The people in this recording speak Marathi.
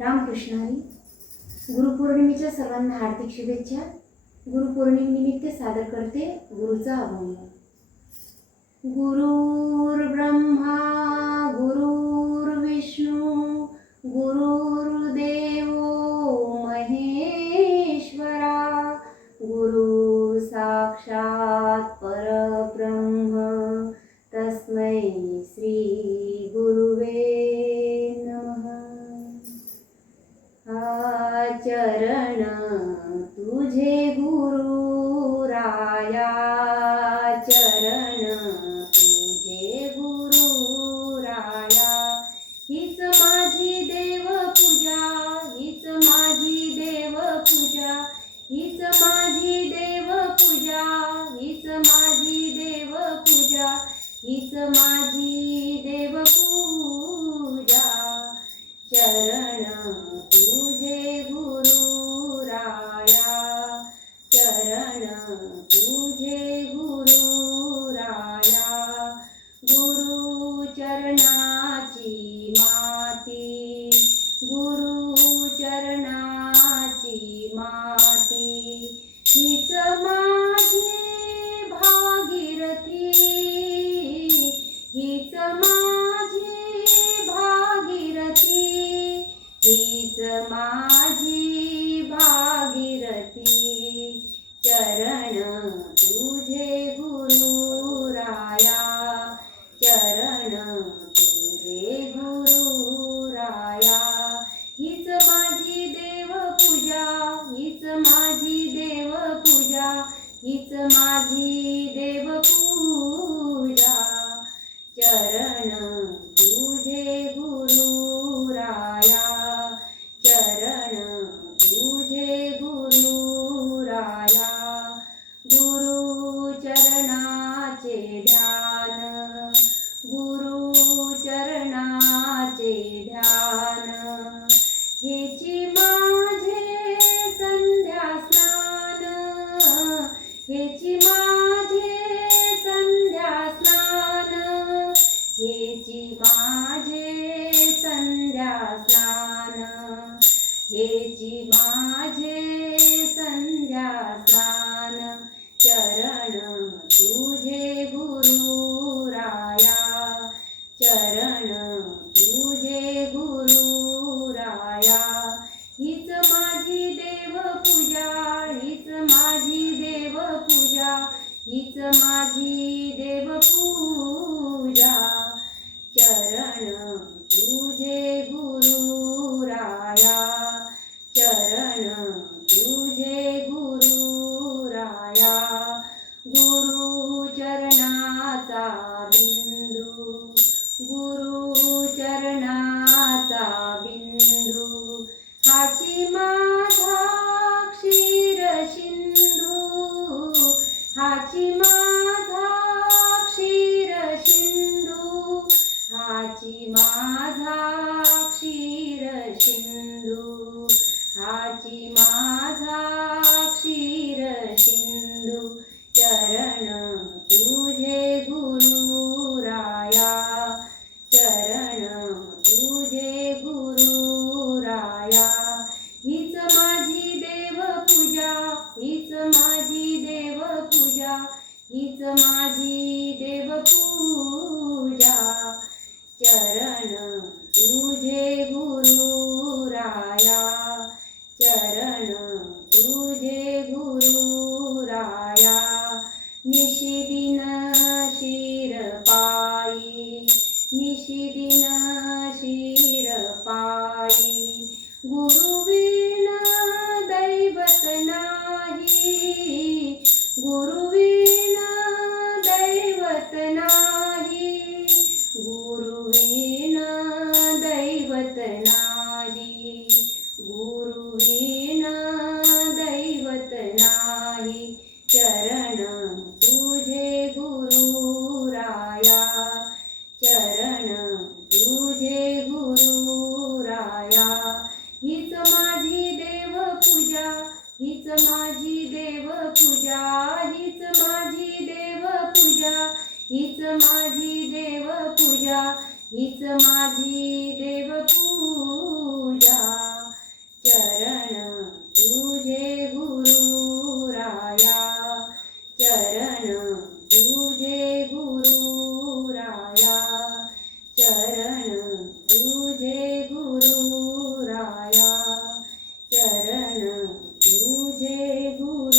रामकृष्ण हरी. गुरुपौर्णिमेच्या सर्वांना हार्दिक शुभेच्छा. गुरुपौर्णिमेनिमित्त सादर करते गुरुचा अभंग. गुरुर्ब्रह्मा गुरुर्विष्णू गुरुर्देवो महेश्वरा गुरु साक्षात् परब्रह्म तस्मै श्री गुरुवे नमः. आचरण तुझे गुरु राया, चरण तुझे गुरु राया. हीच माझी देव पूजा, हीच माझी देव पूजा, हीच माझी देव पूजा, हीच माझी देव पूजा, हीच माझी देव पूजा. चरण तुझे गुरु राया, चरण तुझे गुरु राया. गुरु चरणाची माती, गुरु चरणाची माती, हीच माझी भागीरथी, हीच माझी भागीरथी, हीच माझी भागीरथी. चरण तुझे गुरु राया, चरण तुझे गुरु राया. हीच माझी देव पूजा, हीच माझी देव पूजा, हीच माझी देव पूजा. चरण तुझे गुरु राया, चरण तुझे गुरु राया. गुरु चरणाचे ध्यान, गुरु चरणाचे ध्यान, हेची माझे संध्या स्नान, हेची माझे संध्या स्नान, हेची माझे संध्या स्नान, हेची माझे संध्या स्नान. चरण तुझे गुरु राया, चरण तुझे गुरु राया. हीच माझी देव पूजा, हीच माझी देव पूजा, हीच माझी देव पूजा. चरण तुझे गुरु राया, चरण तुझे गुरु राया. गुरु चरणाचा बिंदू, गुरु चरणाचा बिंदू, हाची माझा क्षीर सिंधू, हाची माझा क्षीर सिंधू, हाची माझा क्षीर सिंधू, हाची माझा क्षीर सिंधू. चरण तुझे गुरु राया, चरण तुझे गुरु राया. हीच माझी देव पूजा, हीच माझी देव पूजा, हीच माझी देव पूजा. चरण तुझे गुरु राया, चरण तुझे गुरु राया. निशिदिन शिर पायी, निशिदिन शिर पायी, गुरुविण दैवत नाही, गुरुविण दैवत नाही, गुरुविण दैवत नाही, गुरुविण दैवत नाही. चरण तुझे गुरु राया, चरण तुझे गुरु राया. हीच माझी देव पूजा, हीच माझी देव पूजा, हीच माझी देव पूजा, हीच माझी देव पूजा, हीच माझी देव पूजा. चरण तुझे गुरुराया, चरण तुझे गुरु